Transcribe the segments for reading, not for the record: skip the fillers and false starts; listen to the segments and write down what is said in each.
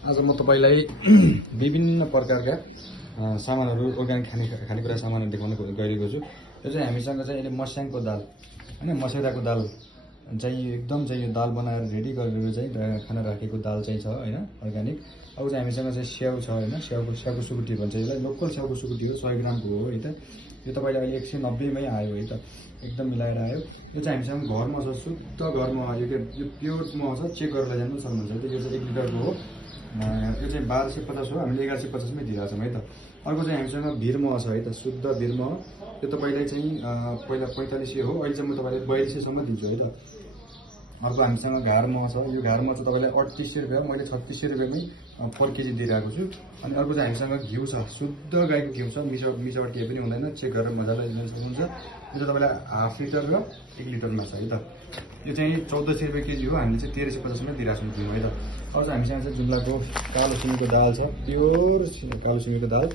आज म तपाईलाई विभिन्न प्रकारका सामानहरू अर्ग्यानिक खानेकुरा सामानहरू देखाउन गइरहेको छु। यो चाहिँ हामीसँग चाहिँ अहिले मस्याङको दाल हैन, मसेराको दाल चाहिँ एकदम चाहिँ यो दाल बनाएर रेडी गरेर चाहिँ खाना राखेको दाल चाहिँ छ हैन, अर्ग्यानिक। अब चाहिँ हामीसँग चाहिँ स्याउ छ हैन, स्याउको सुकुटी भन्छ यसलाई, लोकल स्याउको सुकुटी हो, 100 ग्रामको हो है त। यो तपाईले अहिले 190 मै आयो है त, एकदम मिलाएर आयो। यो चाहिँ हामीसँग घर मह छ, शुद्ध घर मह, यो प्योर मह छ, चेक गरेर जानु सक्नुहुन्छ है त। यो चाहिँ 1 लिटरको हो, यो चाहिँ 1250 हो, हामीले 1150 मै दिइरहेको छौँ है त। अर्को चाहिँ हामीसँग भिर मह छ है त, शुद्ध भिर मह। यो तपाईँलाई चाहिँ पहिला 4500 हो, अहिले चाहिँ म तपाईँलाई 4200 सम्म दिन्छु है त। अर्को हामीसँग घार मह छ, यो घार मह चाहिँ तपाईँलाई 3800 रुपियाँ, मैले 3600 रुपियाँमै पर केजी दिइरहेको छु। अनि अर्को चाहिँ हामीसँग घिउ छ, शुद्ध गाईको घिउ छ, मिसावट केही पनि हुँदैन, चेक गरेर मजाले लिन सक्नुहुन्छ। यो चाहिँ तपाईँलाई हाफ लिटर र 1 लिटरमा छ है त। यो चाहिँ 1400 रुपियाँ केजी हो, हामीले चाहिँ 1350 मै दिइरहेको छौँ घिउ है त। अब चाहिँ हामीसँग चाहिँ जुम्लाको कालो सिमीको दाल छ, प्योर कालो सिमीको दाल।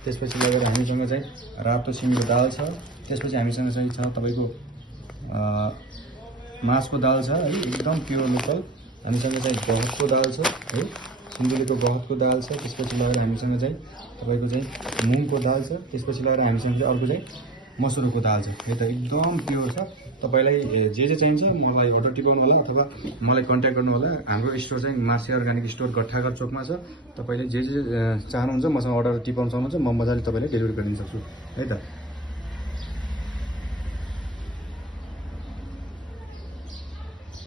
त्यसपछि लगेर हामीसँग चाहिँ रातो सिमीको दाल छ। त्यसपछि हामीसँग चाहिँ छ तपाईँको मासको दाल छ है, एकदम प्योर लोकल। हामीसँग चाहिँ गहतको दाल छ है, सिन्धुलीको गहतको दाल छ। त्यसपछि लगेर हामीसँग चाहिँ तपाईँको चाहिँ मुङको दाल छ। त्यसपछि लगेर हामीसँग चाहिँ अर्को चाहिँ मसुरको दाल छ है त, एकदम प्योर छ। तपाईँलाई जे चाहिन्छ मलाई अर्डर टिपाउनु होला अथवा मलाई कन्ट्याक्ट गर्नु होला। हाम्रो स्टोर चाहिँ मार्सी अर्ग्यानिक स्टोर गट्ठाघर चोकमा छ। तपाईँले जे चाहनुहुन्छ मसँग अर्डर टिपाउन सक्नुहुन्छ, म मजाले तपाईँलाई डेलिभरी गरिदिन सक्छु है त।